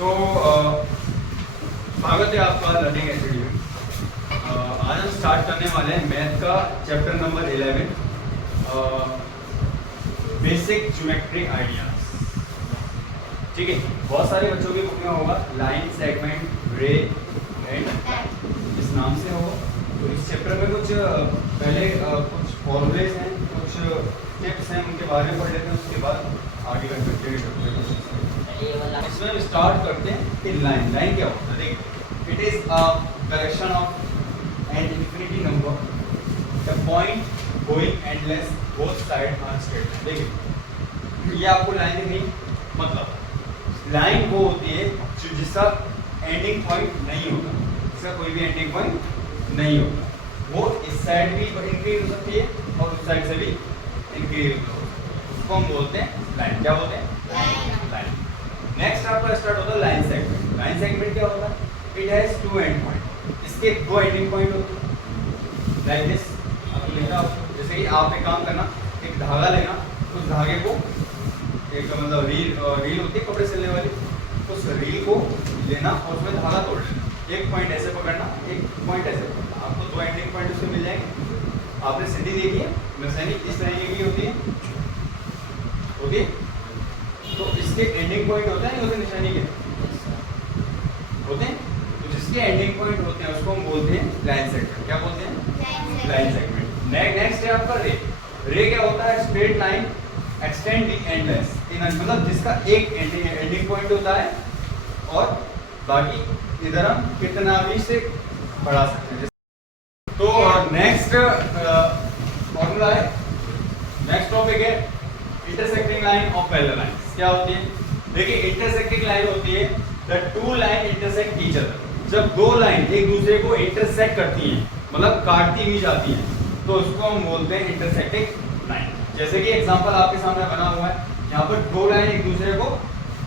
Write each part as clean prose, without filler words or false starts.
सो स्वागत है आपका लर्निंग एचडी में। आज हम स्टार्ट करने वाले हैं मैथ का chapter number 11, basic geometric ideas. ठीक है, बहुत सारे बच्चों की बुक में होगा लाइन, सेगमेंट, रे एंड इस नाम से होगा। तो इस चैप्टर में कुछ पहले कुछ फॉर्मूलेज हैं, कुछ टिप्स हैं, उनके बारे में पढ़ लेते हैं, उसके बाद आगे कंटिन्यू करते हैं। इसमें हम स्टार्ट करते हैं कि लाइन क्या होता है। देखिए, it is a collection of an infinity number, the point going endless, both side are straight. देखिए, ये आपको लाइन दिख रही, मतलब लाइन वो होती है जो जिसका एंडिंग पॉइंट नहीं होता, जिसका कोई भी एंडिंग पॉइंट नहीं होता। वो इस साइड भी इंक्रीज हो सकती है और उस साइड से भी इंक्रीज हो सकती है। उसको हम बोलते हैं लाइन। क्या बोलते हैं? लाइन। नेक्स्ट आपका स्टार्ट होता है लाइन सेगमेंट। लाइन सेगमेंट क्या होता है? It has two end point. इसके दो एंडिंग पॉइंट होते हैं लाइक दिस। अब लिखा, जैसे कि आप एक काम करना, एक धागा लेना, उस धागे को एक मतलब रील होती है कपड़े सिलने वाली, उस रील को लेना और उसमें धागा तोड़ लेना। एक पॉइंट ऐसे पकड़ना, एक पॉइंट ऐसे पकड़ना, आपको दो एंडिंग पॉइंट उसमें मिल जाएंगे। आपने सीधी देखी है, निशानी इस तरह की होती है तो इसके एंडिंग पॉइंट होते हैं, होते निशानी के होते हैं। तो जिसके एंडिंग पॉइंट होते हैं उसको हम बोलते हैं लाइन सेगमेंट। क्या बोलते हैं? Line segment. नेक्स्ट है आपका रे। रे क्या होता है? Straight line extend the endless, मतलब जिसका एक एंडिंग पॉइंट होता है और बाकी इधर हम कितना भी से बढ़ा सकते हैं। तो नेक्स्ट फॉर्मूला है, नेक्स्ट टॉपिक है इंटरसेक्टिंग लाइन और पैरेलल लाइन। क्या होती है? देखिए, इंटरसेक्टिंग लाइन होती है the two line intersect each other. जब दो लाइन एक दूसरे को इंटरसेक्ट करती हैं, मतलब काटती हुई जाती हैं, तो उसको हम बोलते हैं इंटरसेक्टिंग लाइन। जैसे कि एग्जांपल आपके सामने बना हुआ है, यहाँ पर दो लाइन एक दूसरे को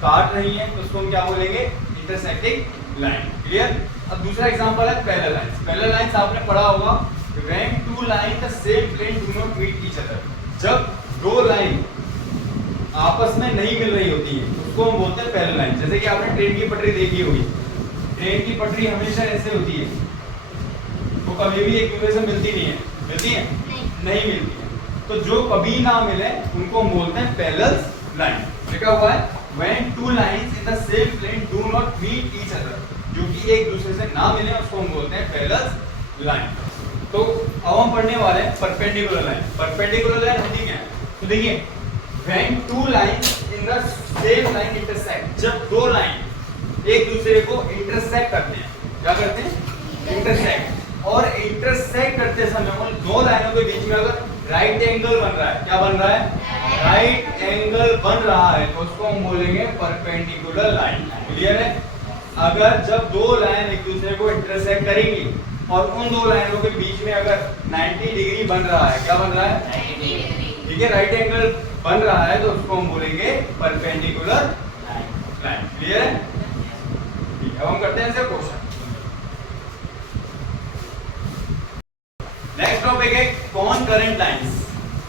काट रही हैं, तो उसको हम क्या बोलेंगे? Intersecting line. क्लियर? अब दूसरा एग्जांपल है पैरेलल लाइंस। पैरेलल लाइंस आपने पढ़ा होगा, when two line the same plane do not meet each other. जब दो लाइन आपस में नहीं मिल रही होती है उसको हम बोलते हैं पैरेलल लाइन। जैसे कि आपने ट्रेन की पटरी देखी होगी, ट्रेन की पटरी हमेशा ऐसे होती है, तो कभी भी एक दूसरे से मिलती नहीं है। मिलती है? नहीं मिलती है। तो जो कभी ना मिले उनको हम बोलते हैं पैरेलल लाइन। लिखा हुआ है when two lines in the same plane do not meet each other, जो कि एक दूसरे से ना मिले उसको हम बोलते हैं पैरेलल लाइन। तो अब हम पढ़ने वाले हैं परपेंडिकुलर लाइन। परपेंडिकुलर लाइन होती क्या है? तो देखिए, when two lines in the same line intersect, जब दो लाइन एक दूसरे को इंटरसेक्ट करते हैं, क्या करते हैं? इंटरसेक्ट। और इंटरसेक्ट करते समय उन दो लाइनों के बीच में अगर राइट एंगल बन रहा है, क्या बन रहा है? राइट एंगल बन रहा है, तो उसको हम बोलेंगे परपेंडिकुलर लाइन। क्लियर है? अगर जब दो लाइन एक दूसरे को इंटरसेक्ट करेंगी और उन दो लाइनों के बीच में अगर 90 डिग्री बन रहा है, क्या बन रहा है? 90 डिग्री। ठीक है, राइट एंगल बन रहा है, तो उसको हम बोलेंगे परपेंडिकुलर लाइन। क्लियर है? ठीक है, अब हम करते हैं इसका क्वेश्चन। नेक्स्ट टॉपिक है कॉनकरेंट लाइंस।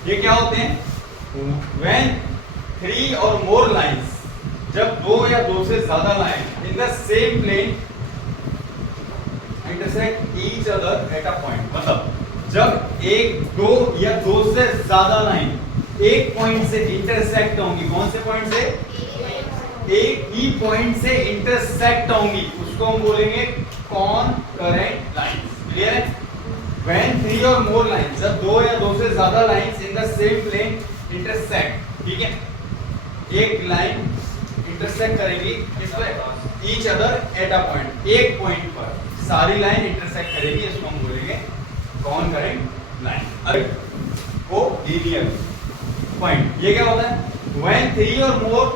ये क्या होते हैं? व्हेन थ्री और मोर लाइंस, जब दो या दो से ज्यादा line in the same plane intersect each other at a point, मतलब जब एक, दो या दो से ज्यादा लाइन एक पॉइंट से इंटरसेक्ट होंगी। कौन से पॉइंट से? एक ही पॉइंट से इंटरसेक्ट होंगी, उसको हम बोलेंगे कॉनकरेंट लाइंस। क्लियर है? व्हेन थ्री और मोर लाइंस, जब दो या दो से ज्यादा lines in the same plane intersect, ठीक है, एक लाइन इंटरसेक्ट करेंगी किस पर? Each other at a point, एक पॉइंट पर सारी लाइन इंटरसेक्ट करेगी, इसको हम बोलेंगे कॉनकरेंट लाइन। वो लीनियर पॉइंट। ये क्या होता है? व्हेन थ्री और more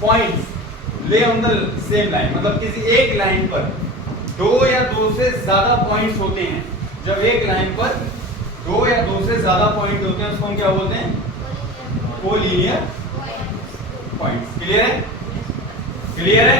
points lie on the same line, मतलब किसी एक लाइन पर दो या दो से ज्यादा पॉइंट्स होते हैं। जब एक लाइन पर दो या दो से ज्यादा पॉइंट होते हैं उसको हम क्या बोलते हैं? Collinear points. क्लियर है? क्लियर है?